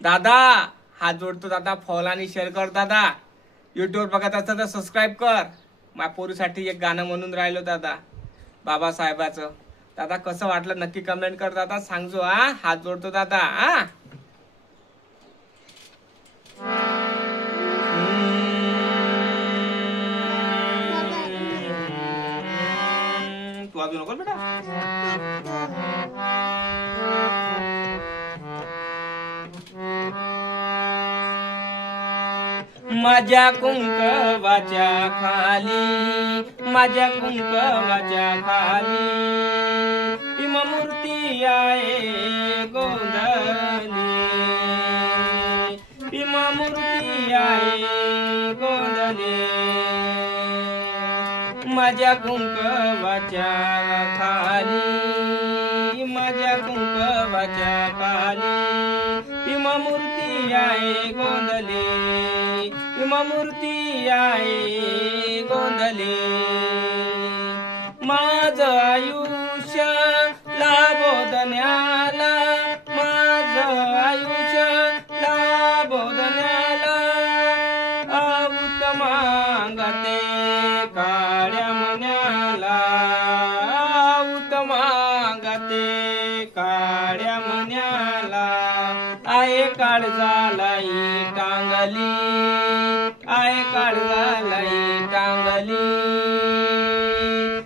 दादा हात जोडतो दादा, फॉलो आणि शेअर कर दादा. युट्यूब बघत असता तर सबस्क्राईब कर. माझ्या पोरीसाठी एक गाणं म्हणून राहिलो दादा, बाबासाहेबाचं. दादा कसं वाटलं नक्की कमेंट कर दादा, सांगजो. हात जोडतो दादा. तू वाजू नको बेटा. माझ्या कुंकवाच्या खाली, माझ्या कुंकवाच्या खाली भीममूर्ती आहे गोंधली, भीममूर्ती आहे गोंधली. माझ्या कुंकवाच्या खाली, माझ्या कुंकवाच्या खाली भीममूर्ती आहे गोंधली, भीममूर्ती आहे गोंधली. माझं आयुष्य लाभोदण्याला, माझं आयुष्य लाभोदण्याला आऊत मागते काळ्या मण्याला, आऊत मागते काळ्या मण्याला. आहे काळजालाई टांगली, आहे काळजालाई टांगली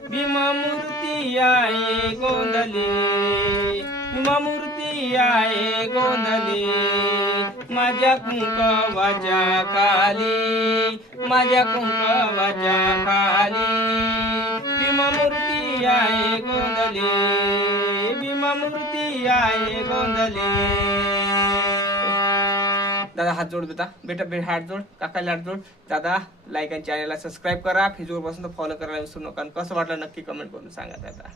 भीममूर्ती आहे गोंधली, भीममूर्ती आहे गोंधली. माझ्या कुंकवाच्या खाली, माझ्या कुंकवाच्या खाली भीममूर्ती आहे गोंधली, भीममूर्ती आहे गोंधली. दादा हात जोड बेटा, बेटा हात जोड, काकाला हात जोड. दादा लाईक आणि चॅनलला सबस्क्राईब करा. फेसबुक पासून फॉलो करायला विसरू नका. कसं वाटलं नक्की कमेंट करून सांगा दादा.